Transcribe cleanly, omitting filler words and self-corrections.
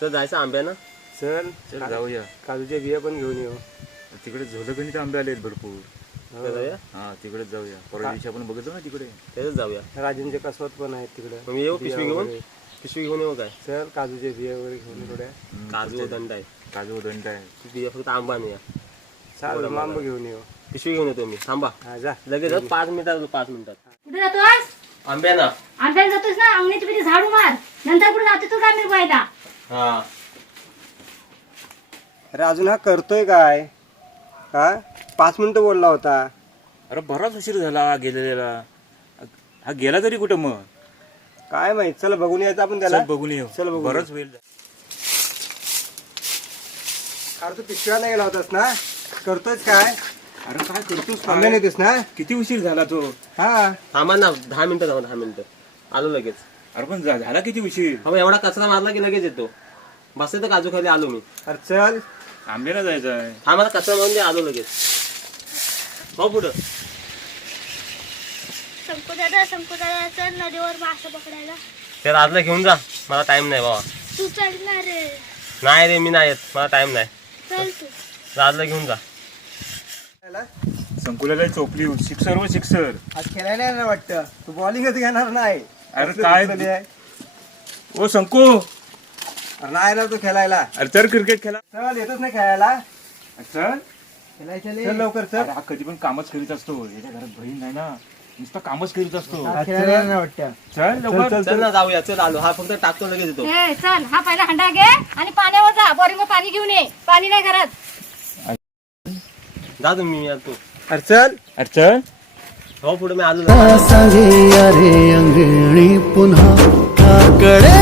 तर जायचं आंब्यानं. चल चल जाऊया. काजूच्या बिया पण घेऊन येऊ. तिकडे झोलकणीत आंबे आलेत भरपूर. तिकडे जाऊया. हा तिकडेच जाऊया. परवा दिवशी आपण बघितलं ना तिकडे. तेच जाऊया. राजेंचे कसवत पण आहेत तिकडे. मग येऊ पिशवी घेऊन. पिशवी घेऊन येऊ काय? चल काजूच्या बिया वगैरे घेऊन थोड्या. काजू दंड आहे. काजू दंड आहे. बिया फक्त आंबा नाही. चाल आंबा घेऊन येऊ. पिशवी घेऊन येतो मी. थांबा हा जा लगेच 5 मिनिटात 5 मिनिटात. कुठे जातोस? आंब्याना. आंब्याला जातोस ना, अंगणीची पिढी झाडू मार. नंतर कुठे जातो तू काय पाहिला? हा अरे अजून हा करतोय काय? हा 5 मिनिटं बोलला होता. अरे बराच उशीर झाला गेलेला. हा गेला तरी कुठं मग? काय माहित. चल बघून यायचं आपण त्याला. चल बघून येऊ. चल बघून बराच वेळ अरे तू पिशव्याला गेला होतास ना. करतोयच काय? अरे काय करतोस? आंबे नेतोस ना. किती उशीर झाला तो? हा थांबा ना 10 मिनिटं. थांबा 10 मिनिटं आलो लगेच. अरे पण झाला किती उशीर? हा एवढा कचरा मारला की लगेच येतो. बसते तर काजू खाली आलो मी. अरे चल आंब्याला जायचं आहे. हा मला कचरा मारून दे आलो लगेच. हो पुढं. शंकू दादा चल नदीवर मासे पकडायला. ते राजला घेऊन जा. मला टाइम नाही बाबा. तू चढणार रे. नाही रे मी नाही येत. मला टाइम नाही. चल तू. राजला घेऊन जा. संकुलाला चोपली सिक्सर व सिक्सर. आज खेळायला नाही वाटतं. तू बॉलिंगच घेणार नाही. अरे काय ओ संकू. अरे नाही ना तू खेळायला. अरे चल क्रिकेट खेळा. चल येतच नाही खेळायला. चल चल लवकर चल. अरे हा कधी पण कामच करीत असतो. याच्या घरात बहीण नाही ना. नुसता कामच करीत असतो. खेळायला नाही वाटतं. चल लवकर. चल ना जाऊया. चल आलो. हा फक्त टाकतो लगेच येतो. ए चल, हा पहिला हंडा घे आणि पाण्यावर जा. बोरिंग पाणी घेऊन ये. पाणी नाही घरात. जा तुम्ही मी येतो. अरे चल. अरे चल. हो पुढे मी आलो. सांगे अरे अंगणी पुन्हा कडे